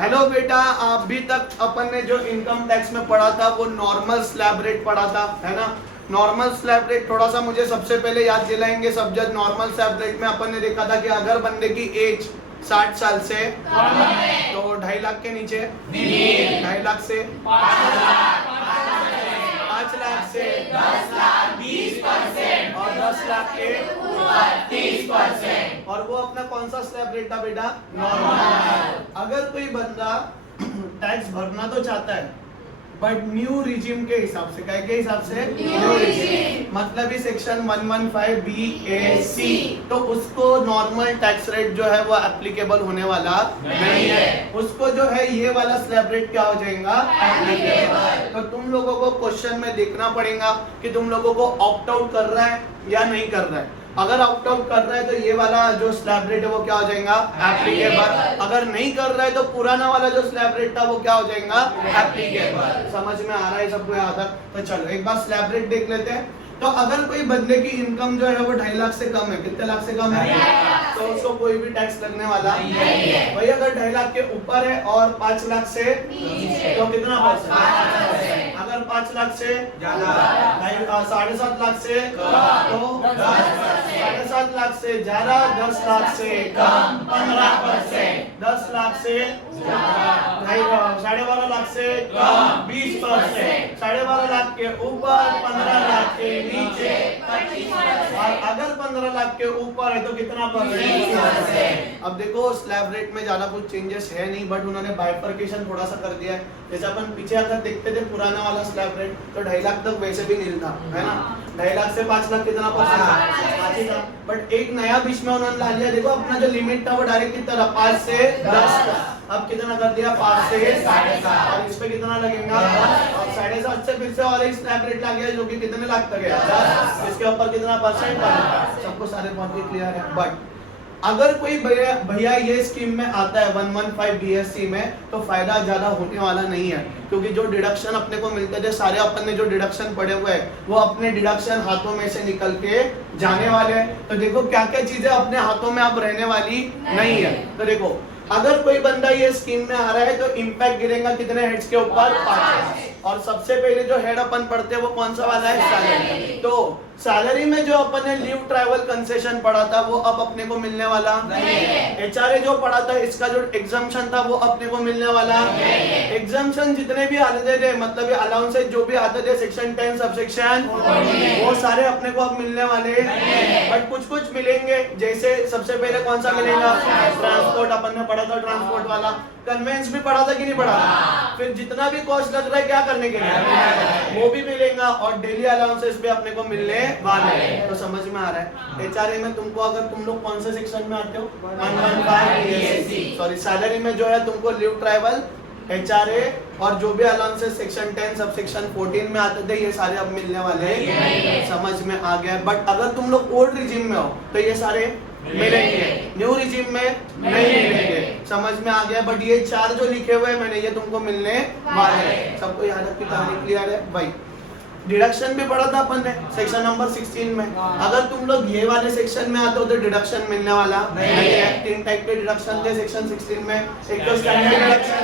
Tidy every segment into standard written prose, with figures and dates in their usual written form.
Hello बेटा, अभी तक अपन ने जो इनकम टैक्स में पढ़ा था वो नॉर्मल स्लैब रेट पढ़ा था, है ना। नॉर्मल स्लैब रेट थोड़ा सा मुझे सबसे पहले याद दिलाएंगे सब जज। नॉर्मल स्लैब रेट में अपन ने देखा था कि अगर बंदे की एज 60 साल से तो 2.5 लाख के नीचे, 2.5 लाख से 5 लाख से 10 लाख 20% और 10 लाख के ऊपर 30%। और वो अपना कौन सा स्लैब रेट था बेटा? नॉर्मल। अगर कोई बंदा टैक्स भरना तो चाहता है बट न्यू रिजिम के हिसाब से, क्या के हिसाब से? न्यू रिजिम मतलब ही सेक्शन 115BAC, तो उसको नॉर्मल टैक्स रेट जो है वो एप्लीकेबल होने वाला नहीं है। उसको जो है ये वाला स्लैब रेट क्या हो जाएगा? एप्लीकेबल। तो तुम लोगों को क्वेश्चन में देखना पड़ेगा कि तुम लोगों को ऑप्ट आउट कर रहा है या नहीं कर रहा है। अगर ऑप्ट आउट कर रहा है तो ये वाला जो स्लैब रेट है वो क्या हो जाएगा? एप्लीकेबल। अगर नहीं कर रहा है तो पुराना वाला जो स्लैब रेट था वो क्या हो जाएगा? एप्लीकेबल। समझ में आ रहा है सबको यहाँ तक? तो चलो एक बार स्लैब रेट देख लेते हैं। तो अगर कोई बंदे की इनकम जो है वो 2.5 लाख से कम है, कितने लाख से कम है? तो उसको कोई भी टैक्स लगने वाला नहीं है। भाई अगर 2.5 लाख के ऊपर है और 5 लाख से तो कितना परसेंट? अगर 5 लाख से ज्यादा, 7.5 लाख से तो 7.5 लाख से ज्यादा, 10 लाख से कम 15%, 10 लाख से 12.5 लाख से कम 20%, 12.5 लाख के ऊपर 15 लाख के नीचे 25%, और अगर 15 लाख के ऊपर है तो कितना परसेंट? अब देखो स्लैब रेट में ज्यादा कुछ चेंजेस है नहीं, बट उन्होंने बाइफर्केशन थोड़ा सा कर दिया है। जैसे अपन पीछे अगर देखते थे पुराना वाला स्लैब रेट तो 2.5 लाख तक वैसे भी नहीं था, है ना। 2.5 लाख से 5 लाख कितना परसेंट था? बट एक नया बीच में उन्होंने ला लिया। देखो अपना जो लिमिट था वो डायरेक्ट कितना था? 5 से 10 था। अब कितना कर दिया? 5 से 7.5, और इस पे कितना लगेगा? 7.5 से फिर से और एक स्लैब रेट ला गया जो कि कितने लाख तक है? 10। इसके ऊपर कितना परसेंट? सबको सारे बहुत ही क्लियर है। बट अगर कोई भैया ये स्कीम में आता है 115BSC में तो फायदा ज्यादा होने वाला नहीं है, क्योंकि जो डिडक्शन अपने को मिलते थे सारे अपन ने जो डिडक्शन पड़े हुए हैं वो अपने डिडक्शन हाथों में से निकल के जाने वाले हैं। तो देखो क्या क्या चीजें अपने हाथों में अब रहने वाली नहीं है। तो देखो अगर कोई बंदा ये स्कीम में आ रहा है तो इम्पैक्ट गिरेगा कितने हेड्स के ऊपर? 5। और सबसे पहले जो हेड अपन पढ़ते हैं वो कौन सा वाला है? सैलरी। तो सैलरी में जो अपन ने लीव ट्रैवल कंसेशन पढ़ा था वो अब अपने को मिलने वाला नहीं है। HRA जो पढ़ा था इसका जो एग्जम्पशन था वो अपने को मिलने वाला नहीं है। एग्जम्पशन जितने भी आते थे, मतलब अलाउंसेस जो भी आते थे सेक्शन 10 सबसेक्शन वो सारे अपने को अब मिलने वाले, बट कुछ कुछ मिलेंगे। जैसे सबसे पहले कौन सा मिलेगा? ट्रांसपोर्ट अपन ने पढ़ा था, ट्रांसपोर्ट वाला। कन्वेंस भी पढ़ा था कि नहीं पढ़ा था? फिर जितना भी कॉस्ट लग रहा है क्या करने के लिए वो भी मिलेगा, और डेली अलाउंसेस भी अपने को मिलने वाले हैं। तो समझ में आ रहा है? HRA में तुमको, अगर तुम लोग कौन से सेक्शन में आते हो? 115BSC। सॉरी, सैलरी में जो है तुमको लीव ट्रैवल, HRA और जो भी अलाउंसेस सेक्शन 10 सब सेक्शन 14 में आते थे ये सारे अब मिलने वाले हैं। समझ में आ गया? बट अगर तुम लोग ओल्ड रिजिम में हो तो ये सारे मिलेंगे, न्यू रिजिम में नहीं मिलेंगे। समझ में आ गया? बट ये 4 जो लिखे हुए हैं मैंने ये तुमको मिलने वाले हैं। सबको यहाँ तक की कहानी क्लियर है भाई? डिडक्शन भी पढ़ा था अपन ने सेक्शन नंबर 16 में। अगर तुम लोग ये वाले सेक्शन में आते हो तो डिडक्शन मिलने वाला नहीं है। 3 टाइप के डिडक्शन थे सेक्शन 16 में। एक तो स्टैंडर्ड डिडक्शन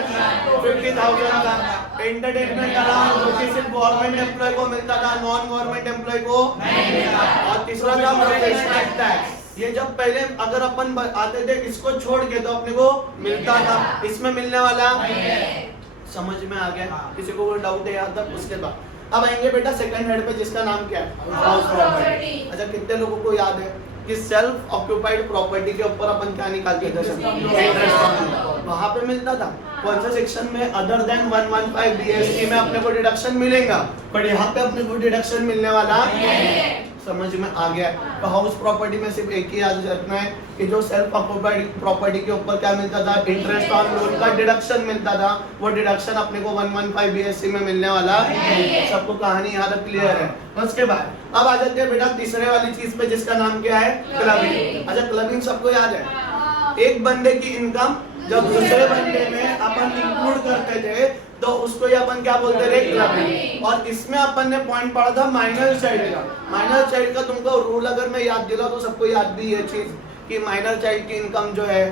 50,000 का, एंटरटेनमेंट अलाउंस जो कि सिर्फ गवर्नमेंट एम्प्लॉय को मिलता था, नॉन गवर्नमेंट एम्प्लॉय को नहीं मिलता, और तीसरा था प्रोफेशनल टैक्स। ये जब पहले अगर अपन आते थे इसको छोड़ के तो अपने को मिलता था, इसमें मिलने वाला। समझ में आ गया? किसी को कोई डाउट है यहाँ तक? उसके बाद अब आएंगे बेटा सेकंड हेड पे जिसका नाम क्या है? House property. अच्छा, कितने लोगों को याद है कि सेल्फ ऑक्यूपाइड प्रॉपर्टी के ऊपर अपन क्या निकालते थे? इंटरेस्ट वहां पे मिलता था। कौन से सेक्शन में? अदर देन 115BSC में अपने को डिडक्शन मिलेगा, पर यहाँ पे अपने को डिडक्शन मिलने वाला समझ में आ गया? तो हाउस प्रॉपर्टी में सिर्फ एक ही याद रखना है कि जो सेल्फ ऑक्यूपाइड प्रॉपर्टी के ऊपर क्या मिलता था? इंटरेस्ट ऑन लोन का डिडक्शन मिलता था। वो डिडक्शन अपने को 115BSC में मिलने वाला। सबको कहानी यहाँ तक क्लियर है? उसके बाद अब आ जाते हैं बेटा तीसरे वाली चीज पे जिसका नाम क्या है? क्लबिंग। अच्छा, क्लबिंग सबको याद है? एक बंदे की इनकम जब दूसरे बंदे में अपन इंक्लूड करते थे तो उसको ये अपन क्या बोलते थे? क्लबिंग। और इसमें अपन ने पॉइंट पढ़ा था माइनर चाइल्ड का। माइनर चाइल्ड का तुमको रूल अगर मैं याद दिला तो सबको याद भी ये चीज कि माइनर चाइल्ड की इनकम जो है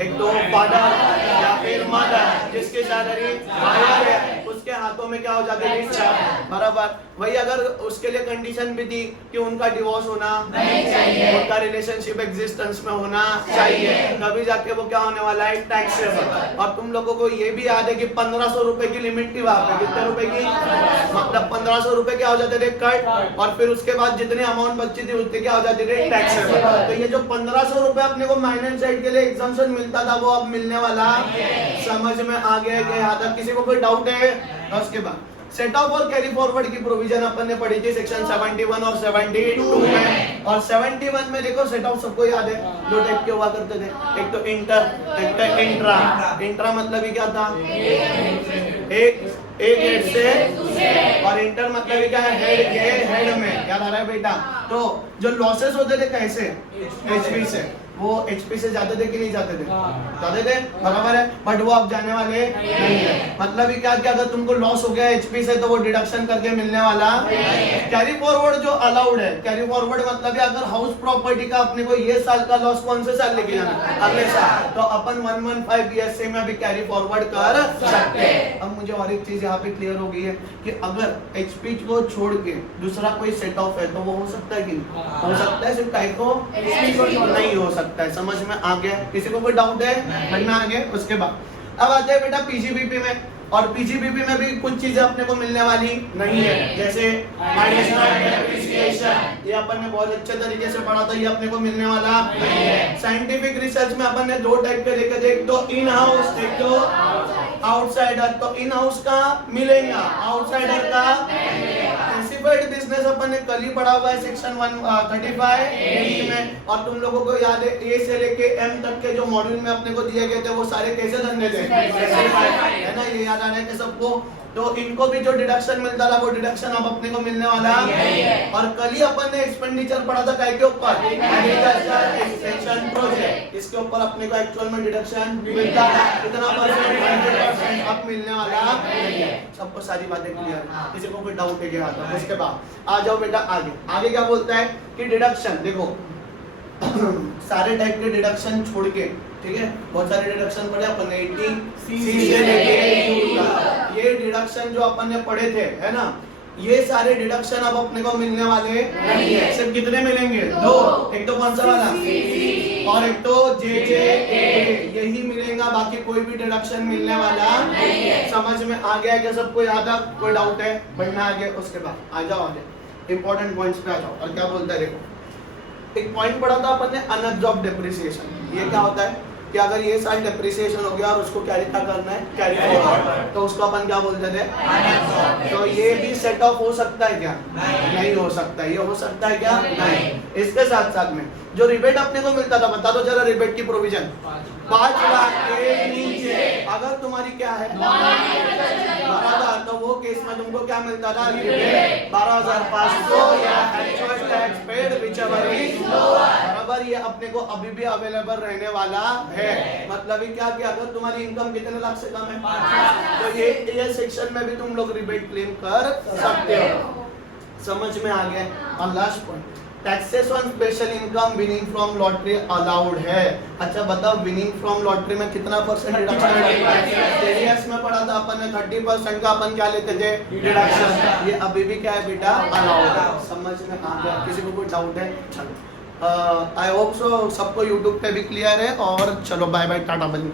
एक तो फादर या फिर मदर जिसकी सैलरी हायर है उसके हाथों में क्या हो जाता है, बराबर। वही अगर उसके लिए कंडीशन भी थी कि उनका डिवोर्स होना नहीं चाहिए, उनका रिलेशनशिप एग्जिस्टेंस में होना चाहिए, तभी जाके वो क्या होने वाला है, टैक्सेबल। और तुम लोगों को ये भी याद है कि 1500 रुपए की लिमिट थी वहां पे, कितने रुपए की, मतलब 1500 रुपए क्या हो जाते थे, कट, और फिर उसके बाद जितनी अमाउंट बची थी उतनी क्या हो जाती थी, टैक्सेबल। तो ये जो 1500 रुपए अपने को माइनर साइड के लिए एग्जाम्पशन मिलता था वो अब मिलने वाला, समझ में आ गया कि यहाँ तक किसी को कोई डाउट है? और उसके बाद सेट ऑफ और कैरी फॉरवर्ड की प्रोविजन अपन ने पढ़ी थी सेक्शन 71 और 72 में। और 71 में देखो सेट ऑफ सबको याद है, दो टाइप के हुआ करते थे, एक तो इंटर, एक तो इंट्रा। इंट्रा मतलब ही क्या था, एक हेड से, और इंटर मतलब ही क्या है, हेड के हेड में, याद आ रहा है बेटा? तो जो लॉसेस होते थे कैसे, एचपी से, वो एचपी से जाते थे कि नहीं जाते थे, जाते थे, बराबर है, बट वो अब जाने वाले नहीं है। मतलब ही क्या कि अगर तुमको लॉस हो गया एचपी से तो वो डिडक्शन करके मिलने वाला। कैरी फॉरवर्ड जो अलाउड है, कैरी फॉरवर्ड मतलब है अगर हाउस प्रॉपर्टी का अपने को ये साल का लॉस कौन से साल लेके जाना है, अगले साल, तो अपन 115 BSA में भी कैरी फॉरवर्ड कर सकते हैं। अब मुझे और एक चीज यहाँ पे क्लियर हो गई है कि अगर एचपी को छोड़ के दूसरा कोई सेट ऑफ है तो वो हो सकता है कि नहीं हो सकता है, सिर्फ टाइप को नहीं हो सकता है। समझ में आ गया? किसी को कोई डाउट है? समझ में आ गया? उसके बाद अब आते हैं बेटा पीजीबीपी में, और पीजीबीपी में भी कुछ चीजें अपने को मिलने वाली नहीं है, जैसे ये अपन ने बहुत अच्छे तरीके से पढ़ा था, ये अपने को मिलने वाला नहीं है। साइंटिफिक रिसर्च में अपन ने दो टाइप के देखे थे, एक तो इन हाउस, एक तो आउटसाइडर। तो इन हाउस का मिलेगा, आउटसाइडर का क्लासिफाइड बिजनेस अपन ने कल ही पढ़ा हुआ है सेक्शन 135 में। और तुम लोगों को याद है ए से लेके एम तक के जो मॉड्यूल में अपने को दिए गए थे वो सारे कैसे धंधे थे, है ना? ये याद आ रहा है कि सबको? तो इनको भी जो डिडक्शन मिलता था वो डिडक्शन अब अपने को मिलने वाला है। और कल ही अपन ने एक्सपेंडिचर पढ़ा था काय के ऊपर, एग्रीकल्चर एक्सटेंशन प्रोजेक्ट, इसके ऊपर अपने को एक्चुअल में डिडक्शन मिलता है कितना परसेंट, 100% अब मिलने वाला है। सबको सारी बातें क्लियर है? किसी को कोई डाउट है क्या? उसके बाद आ जाओ बेटा आगे। आगे क्या बोलता है कि डिडक्शन, देखो सारे टाइप के डिडक्शन छोड़ के, ठीक है, बहुत सारे डिडक्शन पढ़े अपन ने 80 से लेके ये डिडक्शन जो अपन ने पढ़े थे, है ना, ये सारे डिडक्शन अब अपने को मिलने वाले नहीं है। सिर्फ कितने मिलेंगे? दो। एक तो कौन सा वाला, और एक तो जे यही मिलेगा, बाकी कोई भी डिडक्शन मिलने वाला नहीं है। समझ में आ गया क्या सबको? यहाँ तक कोई डाउट है? बढ़ना आगे। उसके बाद आ जाओ आगे इंपॉर्टेंट पॉइंट्स पे आ जाओ। और क्या बोलता है देखो, एक पॉइंट पढ़ा था अपन ने, अनअब्जॉर्ब्ड डेप्रिसिएशन। ये क्या होता है कि अगर ये साल डेप्रिसिएशन हो गया और उसको कैरी करना है, कैरी फॉरवर्ड, तो उसको अपन क्या बोलते थे? तो ये भी सेट ऑफ हो सकता है क्या? नहीं हो सकता। ये हो सकता है क्या? नहीं। इसके साथ साथ में जो रिबेट अपने को मिलता था, बता दो जरा रिबेट की प्रोविजन, 5 लाख के नीचे अगर तुम्हारी क्या है, बराबर, तो वो केस में तुमको क्या मिलता था? रिबेट 12,500 या actual tax paid whichever is lower, बराबर। ये अपने को अभी भी अवेलेबल रहने वाला है। मतलब ही क्या कि अगर तुम्हारी इनकम कितने लाख से कम है तो ये सेक्शन में भी तुम लोग रिबेट क्लेम कर सकते हो। समझ में आ गया? और last point, taxes on special income winning from lottery allowed है। अच्छा बताओ, विनिंग फ्रॉम लॉटरी में कितना परसेंट डिडक्शन है? में पढ़ा था अपन ने 30% का अपन क्या लेते थे? डिडक्शन। ये अभी भी क्या है बेटा? अलाउड है। समझ में आ गया? किसी को कोई डाउट है? चलो आई होप सो सबको यूट्यूब पे भी क्लियर है। और चलो बाय बाय, टाटा, बंद।